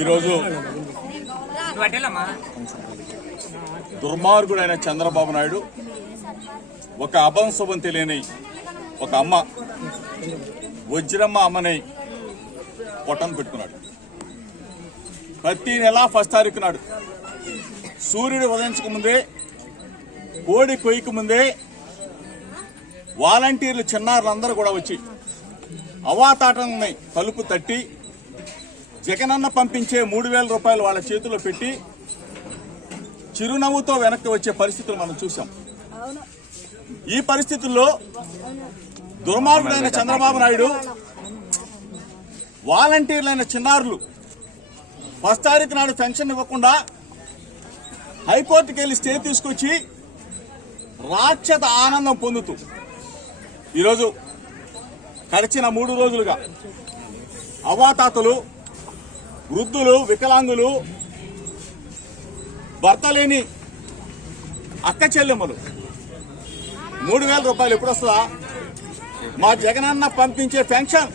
ఈరోజు దుర్మార్గుడైన చంద్రబాబు నాయుడు ఒక అభంశుభం తెలియని ఒక అమ్మ వజ్రమ్మ అమ్మని పొట్టను పెట్టుకున్నాడు. ప్రతి నెల 1 తారీఖు నాడు సూర్యుడు ఉదయించక ముందే, కోడి కొయ్యక ముందే వాలంటీర్లు చిన్నారులందరూ కూడా వచ్చి అవాతాటంని తలుపు తట్టి జగనన్న పంపించే 3,000 రూపాయలు వాళ్ళ చేతిలో పెట్టి చిరునవ్వుతో వెనక్కి వచ్చే పరిస్థితులు మనం చూసాం. ఈ పరిస్థితుల్లో దుర్మార్గుడైన చంద్రబాబు నాయుడు వాలంటీర్లైన చిన్నారులు 1 తారీఖు నాడు పెన్షన్ ఇవ్వకుండా హైకోర్టుకి వెళ్లి స్టే తీసుకొచ్చి రాక్షత ఆనందం పొందుతూ ఈరోజు గడిచిన 3 రోజులుగా అవాతాతలు, వృద్ధులు, వికలాంగులు, భర్త లేని అక్క చెల్లెమ్మలు 3,000 రూపాయలు ఎప్పుడు వస్తుందా? మా జగనన్న పంపించే పెన్షన్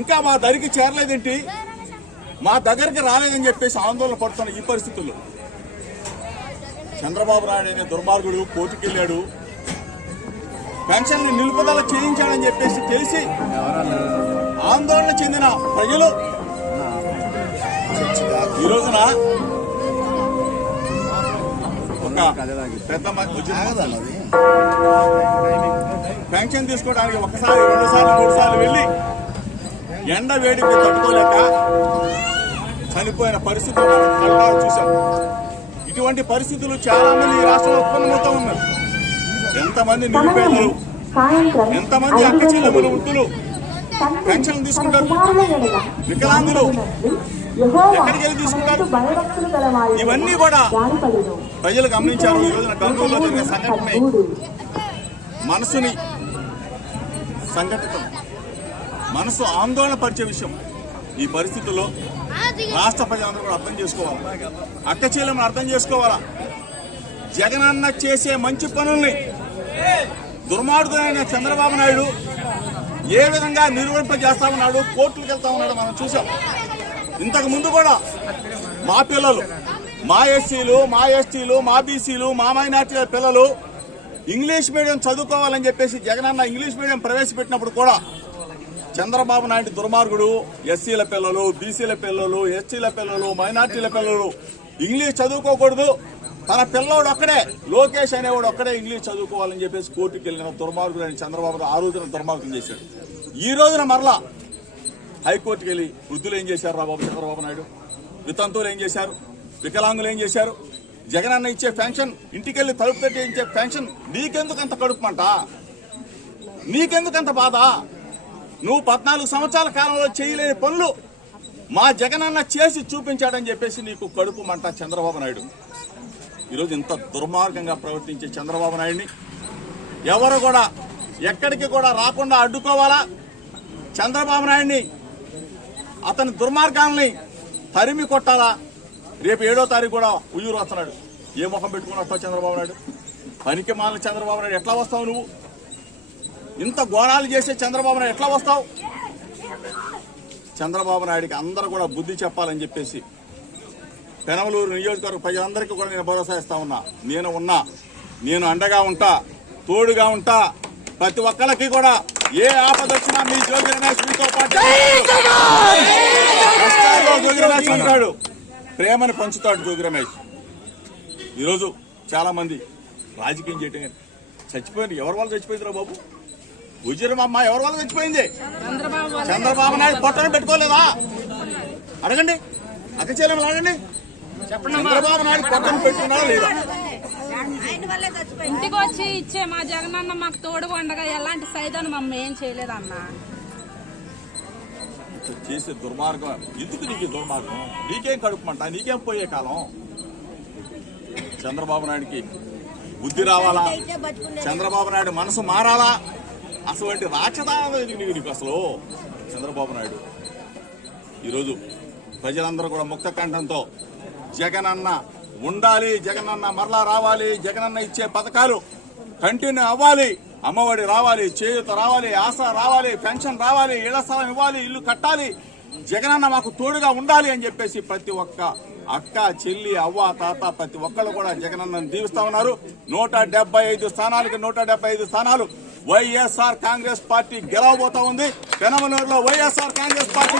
ఇంకా మా దగ్గరికి చేరలేదేంటి, మా దగ్గరికి రాలేదని చెప్పేసి ఆందోళన పడుతున్న ఈ పరిస్థితుల్లో చంద్రబాబు నాయుడు అనే దుర్మార్గుడు కోర్టుకెళ్లాడు. పెన్షన్ నిలుపుదల చేయించాడని చెప్పేసి తెలిసి ఆందోళన చెందిన ప్రజలు ఈ రోజున ఒక పెద్ద పెన్షన్ తీసుకోవడానికి 1 సారి 2 సార్లు 3 సార్లు వెళ్లి ఎండ వేడికి తట్టుకోలేక చనిపోయిన పరిస్థితులు కళ్ళారా చూశాం. ఇటువంటి పరిస్థితులు చాలా మంది ఈ రాష్ట్రంలో ఉత్పన్నమవుతూ ఉన్నారు. ఎంతమంది నిరుపేదలు, ఎంతమంది అక్క చెల్లెమ్మలు, వృద్ధులు పెన్షన్ తీసుకుంటారు, వికలాంగులు ఎక్కడికి వెళ్ళి తీసుకుంటారు? ఇవన్నీ కూడా ప్రజలు గమనించారు. ఈ రోజున గంగూరులో జరిగిన సంఘటన మనసుని సంఘటితం, మనసు ఆందోళన పరిచే విషయం. ఈ పరిస్థితుల్లో రాష్ట్ర ప్రజలందరూ కూడా అర్థం చేసుకోవాలి, అక్క చెల్లెమ్మను అర్థం చేసుకోవాలా. జగనన్న చేసే మంచి పనుల్ని దుర్మార్గుడైన చంద్రబాబు నాయుడు ఏ విధంగా నిర్వహింపజేస్తా ఉన్నాడు, కోర్టులకు వెళ్తా ఉన్నాడు మనం చూసాం. ఇంతకు ముందు కూడా మా పిల్లలు, మా ఎస్సీలు, మా ఎస్టీలు, మా బీసీలు, మా మైనార్టీల పిల్లలు ఇంగ్లీష్ మీడియం చదువుకోవాలని చెప్పేసి జగనన్న ఇంగ్లీష్ మీడియం ప్రవేశపెట్టినప్పుడు కూడా చంద్రబాబు నాయుడు దుర్మార్గుడు ఎస్సీల పిల్లలు, బీసీల పిల్లలు, ఎస్టీల పిల్లలు, మైనార్టీల పిల్లలు ఇంగ్లీష్ చదువుకోకూడదు, తన పిల్లోడు ఒక్కడే, లోకేష్ అనేవాడు ఒక్కడే ఇంగ్లీష్ చదువుకోవాలని చెప్పేసి కోర్టుకు వెళ్ళిన దుర్మార్గుడు అని చంద్రబాబు ఆ రోజున దుర్మార్గం చేశాడు. ఈ రోజున మరలా హైకోర్టుకు వెళ్ళి వృద్ధులు ఏం చేశారు రా బాబు చంద్రబాబు నాయుడు, వితంతువులు ఏం చేశారు, వికలాంగులు ఏం చేశారు, జగనన్న ఇచ్చే పెన్షన్ ఇంటికెళ్లి తలుపు పెట్టి ఇచ్చే పెన్షన్ నీకెందుకంత కడుపుమంట, నీకెందుకంత బాధ? నువ్వు 14 సంవత్సరాల కాలంలో చేయలేని పనులు మా జగనన్న చేసి చూపించాడని చెప్పేసి నీకు కడుపు మంట చంద్రబాబు నాయుడు. ఈరోజు ఇంత దుర్మార్గంగా ప్రవర్తించే చంద్రబాబు నాయుడిని ఎవరు కూడా ఎక్కడికి కూడా రాకుండా అడ్డుకోవాలా. చంద్రబాబు నాయుడిని అతని దుర్మార్గాల్ని తరిమి కొట్టాలా. రేపు 7వ తారీఖు కూడా ఉయ్యూరు వస్తున్నాడు. ఏ ముఖం పెట్టుకుని వస్తావు చంద్రబాబు నాయుడు? పనికి మాలిన చంద్రబాబు నాయుడు ఎట్లా వస్తావు? నువ్వు ఇంత ఘోరాలు చేసే చంద్రబాబు నాయుడు ఎట్లా వస్తావు? చంద్రబాబు నాయుడికి అందరూ కూడా బుద్ధి చెప్పాలని చెప్పేసి పెనమలూరు నియోజకవర్గ ప్రజలందరికీ కూడా నేను భరోసా ఇస్తా ఉన్నా. నేను అండగా ఉంటా, తోడుగా ఉంటా. ప్రతి ఒక్కరికి కూడా ఏ ఆపద వచ్చినా మీ జోగి రమేష్ మీతో పాటు జోగి రమేష్ ఉంటాడు, ప్రేమని పంచుతాడు జోగి రమేష్. ఈరోజు చాలా మంది రాజకీయం చేయటం చచ్చిపోయింది. ఎవరి వాళ్ళు చచ్చిపోయిందిరా బాబు? ఉజ్జరమ్మ ఎవరి వల్ల చచ్చిపోయింది? చంద్రబాబు నాయుడు పొట్టను పెట్టుకోలేదా? అడగండి, అక్క చెల్లెమ్మలు అడగండి. చంద్రబాబు నాయుడు పొట్టను పెట్టుకున్నాడా లేదా? ఇంటికి వచ్చి ఇచ్చే మా జగనన్న మాకు తోడు ఉండగా ఎలాంటి సైదాన్ని మమ్మల్ని ఏం చేయలేదన్నా. చేసే దుర్మార్గం ఎందుకు? నీకు దుర్మార్గం నీకేం కడుపుమంట, నీకేం పోయే కాలం? చంద్రబాబు నాయుడికి బుద్ధి రావాలా, చంద్రబాబు నాయుడు మనసు మారాలా. అసలు రాక్షదానం నీకు అసలు చంద్రబాబు నాయుడు. ఈరోజు ప్రజలందరూ కూడా ముక్త కంఠంతో జగనన్న ఉండాలి, జగనన్న మరలా రావాలి, జగనన్న ఇచ్చే పథకాలు కంటిన్యూ అవ్వాలి, అమ్మఒడి రావాలి, చేయూత రావాలి, ఆసరా రావాలి, పెన్షన్ రావాలి, ఇళ్ల స్థలం ఇవ్వాలి, ఇల్లు కట్టాలి, జగనన్న మాకు తోడుగా ఉండాలి అని చెప్పేసి ప్రతి ఒక్క అక్క, చెల్లి, అవ్వ, తాత ప్రతి ఒక్కళ్ళు కూడా జగనన్నను దీవిస్తా ఉన్నారు. 175 స్థానాలకి 175 స్థానాలు వైఎస్ఆర్ కాంగ్రెస్ పార్టీ గెలవబోతా ఉంది. పెనమలూరులో వైఎస్ఆర్ కాంగ్రెస్ పార్టీ